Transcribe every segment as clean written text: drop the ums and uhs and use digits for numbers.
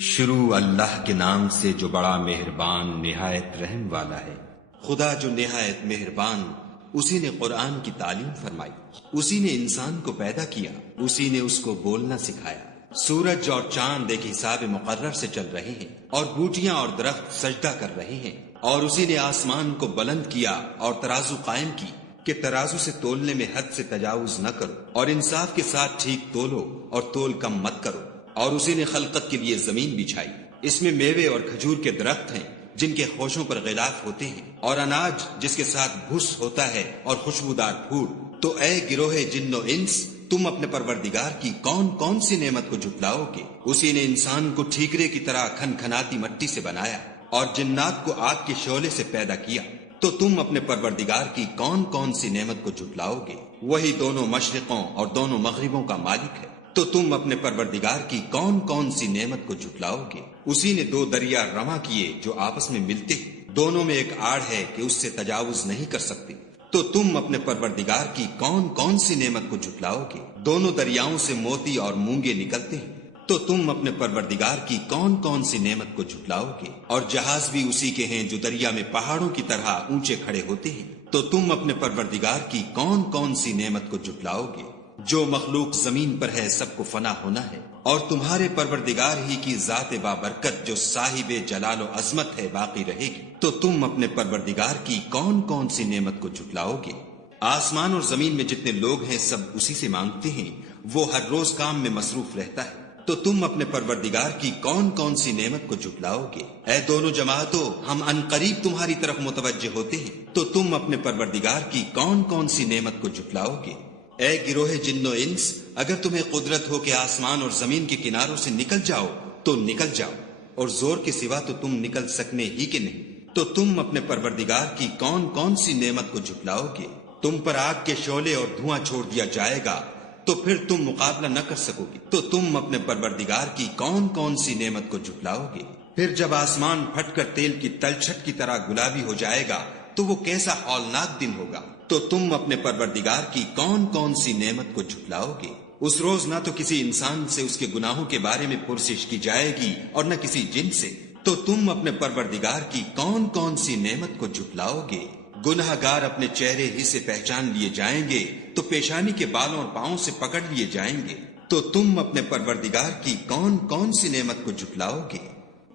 شروع اللہ کے نام سے جو بڑا مہربان نہایت رحم والا ہے۔ خدا جو نہایت مہربان، اسی نے قرآن کی تعلیم فرمائی، اسی نے انسان کو پیدا کیا، اسی نے اس کو بولنا سکھایا۔ سورج اور چاند ایک حساب مقرر سے چل رہے ہیں، اور بوٹیاں اور درخت سجدہ کر رہے ہیں، اور اسی نے آسمان کو بلند کیا اور ترازو قائم کی کہ ترازو سے تولنے میں حد سے تجاوز نہ کرو، اور انصاف کے ساتھ ٹھیک تولو اور تول کم مت کرو۔ اور اسی نے خلقت کے لیے زمین بچھائی، اس میں میوے اور کھجور کے درخت ہیں جن کے خوشوں پر غلاف ہوتے ہیں، اور اناج جس کے ساتھ بھس ہوتا ہے، اور خوشبودار پھول۔ تو اے گروہ جن و انس، تم اپنے پروردگار کی کون کون سی نعمت کو جھٹلاؤ گے؟ اسی نے انسان کو ٹھیکرے کی طرح کھنکھناتی مٹی سے بنایا، اور جنات کو آگ کے شعلے سے پیدا کیا۔ تو تم اپنے پروردگار کی کون کون سی نعمت کو جھٹلاؤ گے؟ وہی دونوں مشرقوں اور دونوں مغربوں کا مالک ہے۔ تو تم اپنے پروردگار کی کون کون سی نعمت کو جھٹلاؤ گے؟ اسی نے دو دریا رواں کیے جو آپس میں ملتے ہیں، دونوں میں ایک آڑ ہے کہ اس سے تجاوز نہیں کر سکتے۔ تو تم اپنے پروردگار کی کون کون سی نعمت کو جھٹلاؤ گے؟ دونوں دریاؤں سے موتی اور مونگے نکلتے ہیں۔ تو تم اپنے پروردگار کی کون کون سی نعمت کو جھٹلاؤ گے؟ اور جہاز بھی اسی کے ہیں جو دریا میں پہاڑوں کی طرح اونچے کھڑے ہوتے ہیں۔ تو تم اپنے پروردگار کی کون کون سی نعمت کو جھٹلاؤ گے؟ جو مخلوق زمین پر ہے سب کو فنا ہونا ہے، اور تمہارے پروردگار ہی کی ذات بابرکت جو صاحب جلال و عظمت ہے باقی رہے گی۔ تو تم اپنے پروردگار کی کون کون سی نعمت کو جھٹلاؤ گے؟ آسمان اور زمین میں جتنے لوگ ہیں سب اسی سے مانگتے ہیں، وہ ہر روز کام میں مصروف رہتا ہے۔ تو تم اپنے پروردگار کی کون کون سی نعمت کو جھٹلاؤ گے؟ اے دونوں جماعتوں، ہم عنقریب تمہاری طرف متوجہ ہوتے ہیں۔ تو تم اپنے پروردگار کی کون کون سی نعمت کو جھٹلاؤ گے؟ اے گروہ جن و انس، اگر تمہیں قدرت ہو کہ آسمان اور زمین کے کناروں سے نکل جاؤ تو نکل جاؤ، اور زور کے سوا تو تم نکل سکنے ہی کے نہیں۔ تو تم اپنے پروردگار کی کون کون سی نعمت کو جھٹلاؤ گے؟ تم پر آگ کے شعلے اور دھواں چھوڑ دیا جائے گا تو پھر تم مقابلہ نہ کر سکو گے۔ تو تم اپنے پروردگار کی کون کون سی نعمت کو جھٹلاؤ گے؟ پھر جب آسمان پھٹ کر تیل کی تلچھٹ کی طرح گلابی ہو جائے گا تو وہ کیسا ہولناک دن ہوگا۔ تو تم اپنے پروردگار کی کون کون سی نعمت کو جھٹلاؤ گے؟ اس روز نہ تو کسی انسان سے اس کے گناہوں کے بارے میں پرسش کی جائے گی اور نہ کسی جن سے۔ تو تم اپنے پروردگار کی کون کون سی نعمت کو جھٹلاؤ گے؟ گناہ گار اپنے چہرے ہی سے پہچان لیے جائیں گے تو پیشانی کے بالوں اور پاؤں سے پکڑ لیے جائیں گے۔ تو تم اپنے پروردگار کی کون کون سی نعمت کو جھٹلاؤ گے؟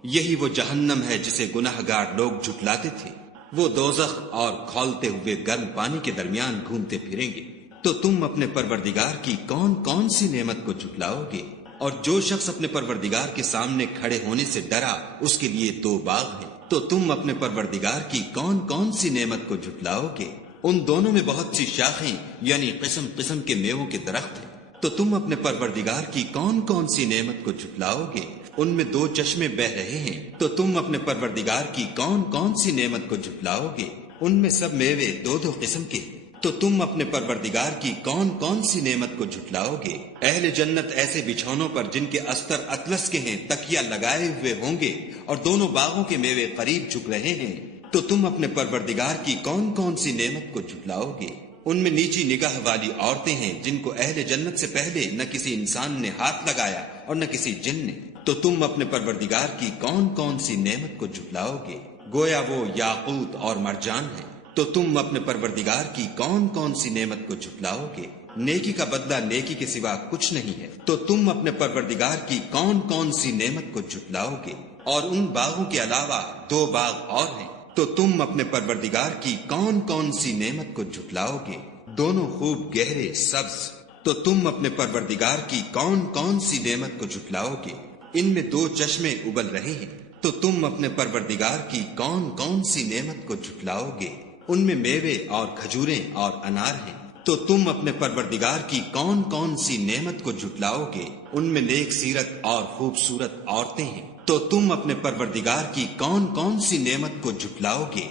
یہی وہ جہنم ہے جسے گناہ گار لوگ جھٹلاتے تھے، وہ دوزخ اور کھولتے ہوئے گرم پانی کے درمیان گھومتے پھریں گے۔ تو تم اپنے پروردگار کی کون کون سی نعمت کو جھٹلاؤ گے؟ اور جو شخص اپنے پروردگار کے سامنے کھڑے ہونے سے ڈرا اس کے لیے دو باغ ہیں۔ تو تم اپنے پروردگار کی کون کون سی نعمت کو جھٹلاؤ گے؟ ان دونوں میں بہت سی شاخیں یعنی قسم قسم کے میووں کے درخت ہیں۔ تو تم اپنے پروردگار کی کون کون سی نعمت کو جھٹلاؤ گے؟ ان میں دو چشمے بہ رہے ہیں۔ تو تم اپنے پروردگار کی کون کون سی نعمت کو جھٹلاؤ گے؟ ان میں سب میوے دو دو قسم کے ہیں۔ تو تم اپنے پروردگار کی کون کون سی نعمت کو جھٹلاؤ گے؟ اہل جنت ایسے بچھونوں پر جن کے استر اطلس کے ہیں تکیہ لگائے ہوئے ہوں گے، اور دونوں باغوں کے میوے قریب جھک رہے ہیں۔ تو تم اپنے پروردگار کی کون کون سی نعمت کو جھٹلاؤ گے؟ ان میں نیچی نگاہ والی عورتیں ہیں جن کو اہل جنت سے پہلے نہ کسی انسان نے ہاتھ لگایا اور نہ کسی جن نے۔ تو تم اپنے پروردگار کی کون کون سی نعمت کو جھٹلاؤ گے؟ گویا وہ یاقوت اور مرجان ہے۔ تو تم اپنے پروردگار کی کون کون سی نعمت کو جھٹلاؤ گے؟ نیکی کا بدلہ نیکی کے سوا کچھ نہیں ہے۔ تو تم اپنے پروردگار کی کون کون سی نعمت کو جھٹلاؤ گے؟ اور ان باغوں کے علاوہ دو باغ اور ہیں۔ تو تم اپنے پروردگار کی کون کون سی نعمت کو جھٹلاؤ گے؟ دونوں خوب گہرے سبز۔ تو تم اپنے پروردگار کی کون کون سی نعمت کو جھٹلاؤ گے؟ ان میں دو چشمے ابل رہے ہیں۔ تو تم اپنے پروردگار کی کون کون سی نعمت کو جھٹلاؤ گے؟ ان میں میوے اور کھجوریں اور انار ہیں۔ تو تم اپنے پروردگار کی کون کون سی نعمت کو جھٹلاؤ گے؟ ان میں نیک سیرت اور خوبصورت عورتیں ہیں۔ تو تم اپنے پروردگار کی کون کون سی نعمت کو جھٹلاؤ گے؟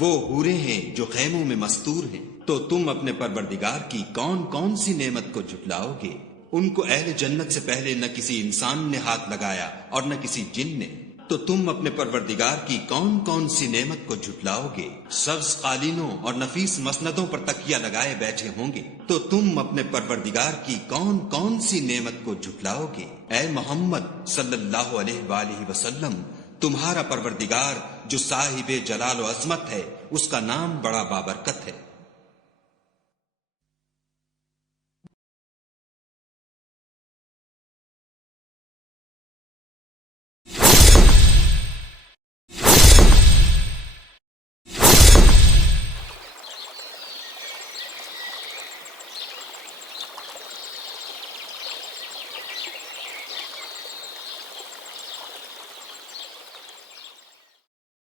وہ حوریں ہیں جو خیموں میں مستور ہیں۔ تو تم اپنے پروردگار کی کون کون سی نعمت کو جھٹلاؤ گے؟ ان کو اہل جنت سے پہلے نہ کسی انسان نے ہاتھ لگایا اور نہ کسی جن نے۔ تو تم اپنے پروردگار کی کون کون سی نعمت کو جھٹلاؤ گے؟ سبز قالینوں اور نفیس مسندوں پر تکیہ لگائے بیٹھے ہوں گے، تو تم اپنے پروردگار کی کون کون سی نعمت کو جھٹلاؤ گے؟ اے محمد صلی اللہ علیہ وآلہ وسلم، تمہارا پروردگار جو صاحب جلال و عظمت ہے، اس کا نام بڑا بابرکت ہے۔